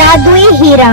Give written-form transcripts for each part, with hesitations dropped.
जादुई हीरा।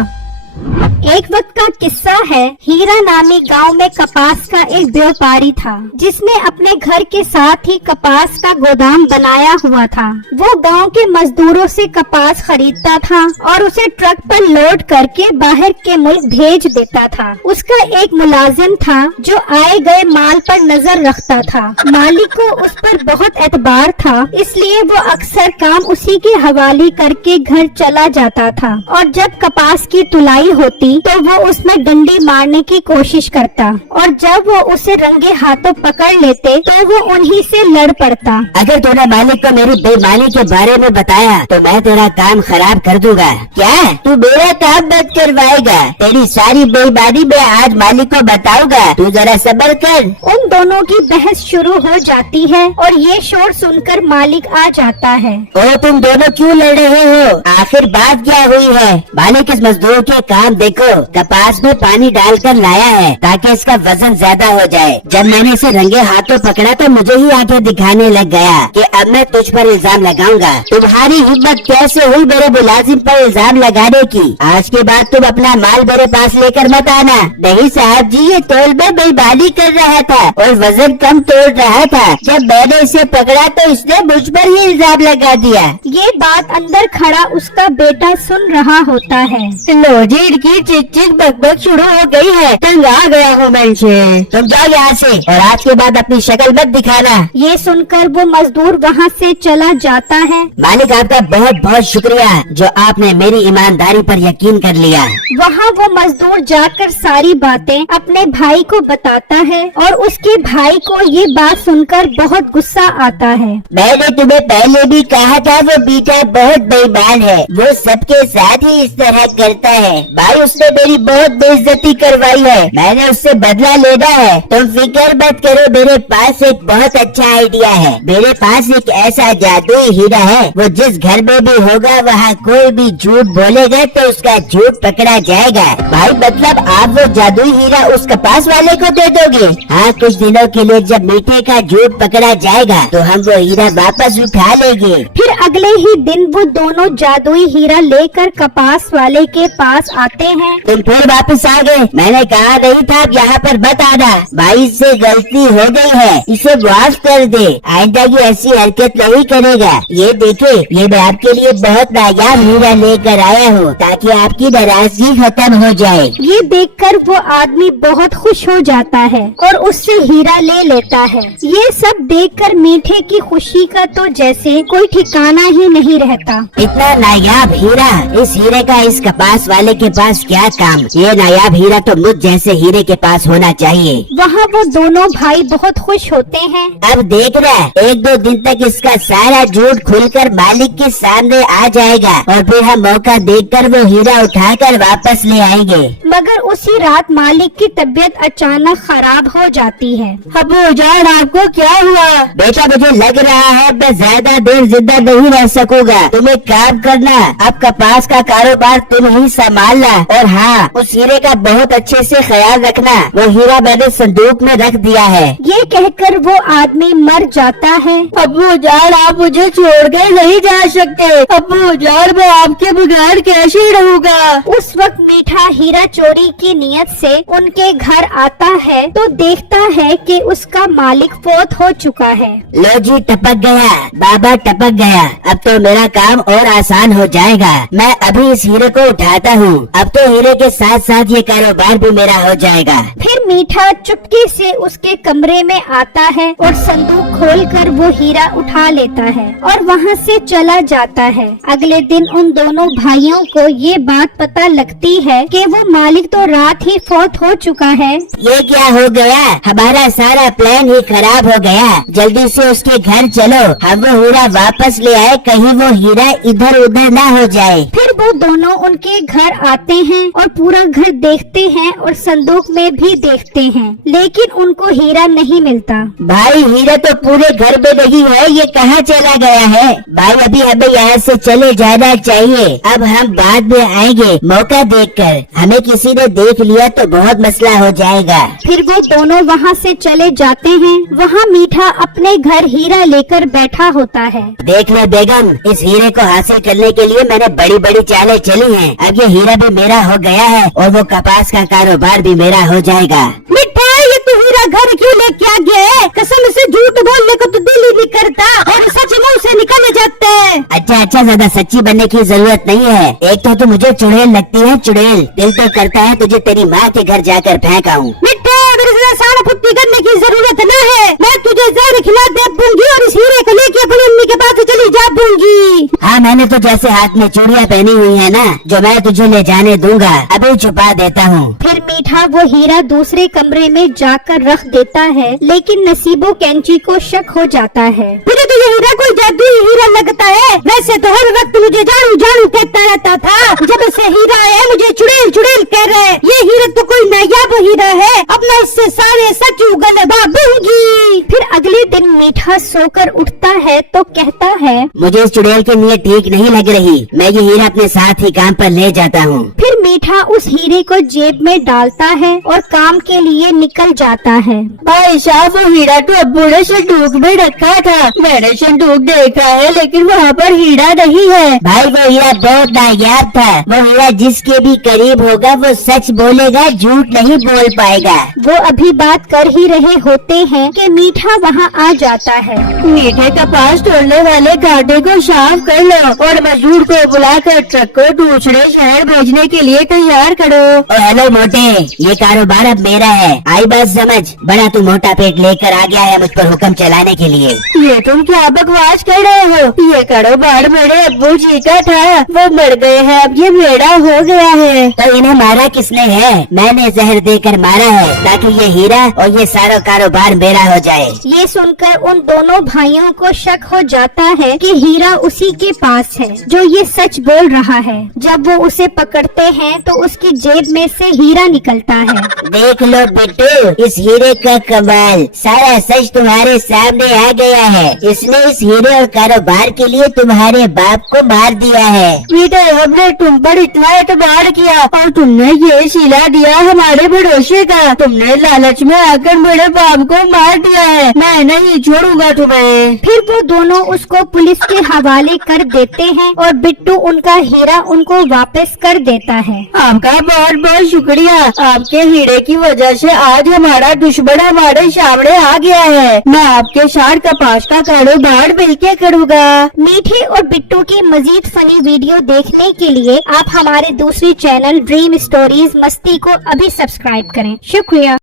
एक वक्त का किस्सा है। हीरा नामी गांव में कपास का एक व्यापारी था जिसने अपने घर के साथ ही कपास का गोदाम बनाया हुआ था। वो गांव के मजदूरों से कपास खरीदता था और उसे ट्रक पर लोड करके बाहर के मुल्क भेज देता था। उसका एक मुलाजिम था जो आए गए माल पर नजर रखता था। मालिक को उस पर बहुत एतबार था, इसलिए वो अक्सर काम उसी के हवाले करके घर चला जाता था और जब कपास की तुलाई होती तो वो उसमें डंडी मारने की कोशिश करता और जब वो उसे रंगे हाथों पकड़ लेते तो वो उन्हीं से लड़ पड़ता। अगर तूने मालिक को मेरी बेईमानी के बारे में बताया तो मैं तेरा काम खराब कर दूंगा। क्या तू मेरा काम मत करवाएगा? तेरी सारी बेईमानी मैं आज मालिक को बताऊंगा, तू जरा सब्र कर। उन दोनों की बहस शुरू हो जाती है और ये शोर सुनकर मालिक आ जाता है। ओ तुम दोनों क्यों लड़ रहे हो? आखिर बात क्या हुई है? मालिक इस मजदूर के काम देखो, कपास में पानी डालकर लाया है ताकि इसका वजन ज्यादा हो जाए। जब मैंने इसे रंगे हाथों पकड़ा तो मुझे ही आंखें दिखाने लग गया कि अब मैं तुझ पर इल्जाम लगाऊंगा। तुम्हारी हिम्मत कैसे हुई मेरे मुलाजिम पर इल्जाम लगाने की? आज के बाद तुम अपना माल मेरे पास लेकर मत आना। नहीं साहब जी, ये तोल में बेईमानी कर रहा था और वजन कम तोड़ रहा था। जब मैंने इसे पकड़ा तो इसने मुझ पर ही इल्जाम लगा दिया। ये बात अंदर खड़ा उसका बेटा सुन रहा होता है। लोजीर की चिक चिक बकबक शुरू हो गई है। तंग आ गया हूँ मैं इनसे। तुम जाओ यहाँ से और आज के बाद अपनी शक्ल मत दिखाना। ये सुनकर वो मजदूर वहाँ से चला जाता है। मालिक आपका बहुत बहुत शुक्रिया जो आपने मेरी ईमानदारी पर यकीन कर लिया। वहाँ वो मजदूर जाकर सारी बातें अपने भाई को बताता है और उसके भाई को ये बात सुनकर बहुत गुस्सा आता है। मैंने तुम्हें पहले भी कहा था वो बेटा बहुत बेईमान है, वो सबके साथ ही इस तरह करता है। भाई उसने मेरी बहुत बेइज्जती करवाई है, मैंने उससे बदला लेना है। तुम फिक्र मत करो, मेरे पास एक बहुत अच्छा आइडिया है। मेरे पास एक ऐसा जादुई हीरा है, वो जिस घर में भी होगा वहाँ कोई भी झूठ बोलेगा तो उसका झूठ पकड़ा जाएगा। भाई मतलब आप वो जादुई हीरा उस कपास वाले को दे दोगे? हाँ, कुछ दिनों के लिए जब मीठे का झूठ पकड़ा जाएगा तो हम वो हीरा वापस उठा लेंगे। फिर अगले ही दिन वो दोनों जादुई हीरा लेकर कपास वाले के पास आते हैं। तुम फिर वापस आ गए? मैंने कहा नहीं था अब यहाँ पर मत आना। भाई से गलती हो गई है, इसे माफ कर दे। आइंदा की ऐसी हरकत नहीं करेगा। ये देखे, ये मैं आपके लिए बहुत नायाब हीरा लेकर आया हूँ ताकि आपकी नाराजगी खत्म हो जाए। ये देखकर वो आदमी बहुत खुश हो जाता है और उससे हीरा ले लेता है। ये सब देखकर मीठे की खुशी का तो जैसे कोई ठिकाना ही नहीं रहता। इतना नायाब हीरा, इस हीरे का इस कपास वाले के पास क्या काम? ये नायाब हीरा तो मुझ जैसे हीरे के पास होना चाहिए। वहाँ वो दोनों भाई बहुत खुश होते हैं। अब देख रहा है, एक दो दिन तक इसका सारा झूठ खुलकर मालिक के सामने आ जाएगा और फिर हम मौका देखकर वो हीरा उठाकर वापस ले आएंगे। मगर उसी रात मालिक की तबीयत अचानक खराब हो जाती है। अबू जान, आपको क्या हुआ? बेटा मुझे लग रहा है मैं ज्यादा देर जिंदा नहीं रह सकूंगा। तुम एक काम करना, अब कपास का कारोबार तुम ही संभालना और हाँ, उस हीरे का बहुत अच्छे से ख्याल रखना। वो हीरा मैंने संदूक में रख दिया है। ये कहकर वो आदमी मर जाता है। अबू जान, आप मुझे छोड़ कर नहीं जा सकते। अबू जान, मैं आपके बगैर कैसे रहूँगा? उस वक्त मीठा हीरा चोरी की नियत से उनके घर आता है तो देखता है कि उसका मालिक फौत हो चुका है। लो जी, टपक गया बाबा, टपक गया। अब तो मेरा काम और आसान हो जाएगा। मैं अभी इस हीरे को उठाता हूँ। अब तो हीरे के साथ साथ ये कारोबार भी मेरा हो जाएगा। फिर मीठा चुपके से उसके कमरे में आता है और संदूक खोलकर वो हीरा उठा लेता है और वहाँ से चला जाता है। अगले दिन उन दोनों भाइयों को ये बात पता लगती है कि वो मालिक तो रात ही फौत हो चुका है। ये क्या हो गया? हमारा सारा प्लान ही खराब हो गया। जल्दी से उसके घर चलो, हम वो हीरा वापस ले आए, कहीं वो हीरा इधर उधर ना हो जाए। फिर वो दोनों उनके घर जाते हैं और पूरा घर देखते हैं और संदूक में भी देखते हैं, लेकिन उनको हीरा नहीं मिलता। भाई हीरा तो पूरे घर में नहीं है, ये कहाँ चला गया है? भाई अभी हमें यहाँ से चले जाना चाहिए, अब हम बाद में आएंगे मौका देखकर। हमें किसी ने देख लिया तो बहुत मसला हो जाएगा। फिर वो दोनों वहाँ से चले जाते हैं। वहाँ मीठा अपने घर हीरा लेकर बैठा होता है। देख लो बेगम, इस हीरे को हासिल करने के लिए मैंने बड़ी बड़ी चालें चली हैं। अब ये हीरा भी मेरा हो गया है और वो कपास का कारोबार भी मेरा हो जाएगा। मिठा, ये तू हीरा घर क्यों लेके आ गया है? कसम से झूठ बोलने को तो दिल ही नहीं करता और सच मुंह से निकल जाता है। अच्छा, ज्यादा सच्ची बनने की जरूरत नहीं है। एक तो तू मुझे चुड़ैल लगती है, चुड़ैल। दिल तो करता है तुझे तेरी माँ के घर जाकर फेंकाऊं। मिठा, मेरे से सारा फुट्टी करने की जरूरत न है। मैं तुझे जहर खिला दे दूंगी और इस हीरे को लेके अपनी अम्मी के पास चली जा दूंगी। हाँ, मैंने तो जैसे हाथ में चूड़ियाँ पहनी हुई है ना, जो मैं तुझे ले जाने दूंगा, अभी छुपा देता हूँ। फिर मीठा वो हीरा दूसरे कमरे में जाकर रख देता है, लेकिन नसीबो कैंची को शक हो जाता है। मुझे तो ये हीरा कोई जादुई हीरा लगता है। वैसे तो हर वक्त मुझे जानू जानू कहता रहता था, जब से हीरा आया मुझे चुड़ैल चुड़ैल कह रहे। ये हीरा तो कोई नायाब हीरा है, अपना इससे सारे सच उगलवा दूंगी। फिर अगले दिन मीठा सोकर उठता है तो कहता है, मुझे इस चुड़ैल की नीयत ठीक नहीं लग रही, मैं ये हीरा अपने साथ ही काम पर ले जाता हूँ। फिर मीठा उस हीरे को जेब में डालता है और काम के लिए निकल जाता है। भाई साहब, वो हीरा तो अब्बू ने संदूक में रखा था। मैंने संदूक देखा है लेकिन वहाँ पर हीरा नहीं है। भाई वो हीरा बहुत नायाब था। वो हीरा जिसके भी करीब होगा वो सच बोलेगा, झूठ नहीं बोल पाएगा। वो अभी बात कर ही रहे होते हैं कि मीठा वहाँ आ जाता है। मीठे कपास तोड़ने वाले गाड़े को साफ कर लो और मजदूर को बुलाकर ट्रक को दूसरे शहर भेजने के लिए तैयार करो। हेलो मोटे, ये कारोबार अब मेरा है, आई बात समझ। बड़ा तू मोटा पेट लेकर आ गया है मुझ पर हुक्म चलाने के लिए। ये तुम क्या बकवास कर रहे हो? ये कारोबार मेरे अब्बू जी का था, वो मर गए हैं, अब ये मेरा हो गया है। तो इन्हें मारा किसने है? मैंने जहर देकर मारा है ताकि ये हीरा और ये सारा कारोबार मेरा हो जाए। ये सुनकर उन दोनों भाइयों को शक हो जाता है कि हीरा उसी के पास है जो ये सच बोल रहा है। जब वो उसे पकड़ते हैं तो उसकी जेब में से हीरा निकलता है। देख लो बिट्टू, इस हीरे का कमाल, सारा सच तुम्हारे सामने आ गया है। इसने इस हीरे और कारोबार के लिए तुम्हारे बाप को मार दिया है। बेटा, हमने तुम पर इतना एतबार किया और तुमने ये सिला दिया हमारे भरोसे का। तुमने लालच में आकर मेरे बाप को मार दिया है, मैं नहीं छोड़ूंगा तुम्हें। फिर वो दोनों उसको पुलिस के हवाले कर देते हैं और बिट्टू उनका हीरा उनको वापस कर देता है। आपका बहुत बहुत शुक्रिया, आपके हीरे की वजह से आज हमारा दुश्मन हमारे सामने आ गया है। मैं आपके साथ कपास का कारोबार मिलके करूँगा। मीठे और बिट्टू की मजीद फनी वीडियो देखने के लिए आप हमारे दूसरी चैनल ड्रीम स्टोरीज मस्ती को अभी सब्सक्राइब करें। शुक्रिया।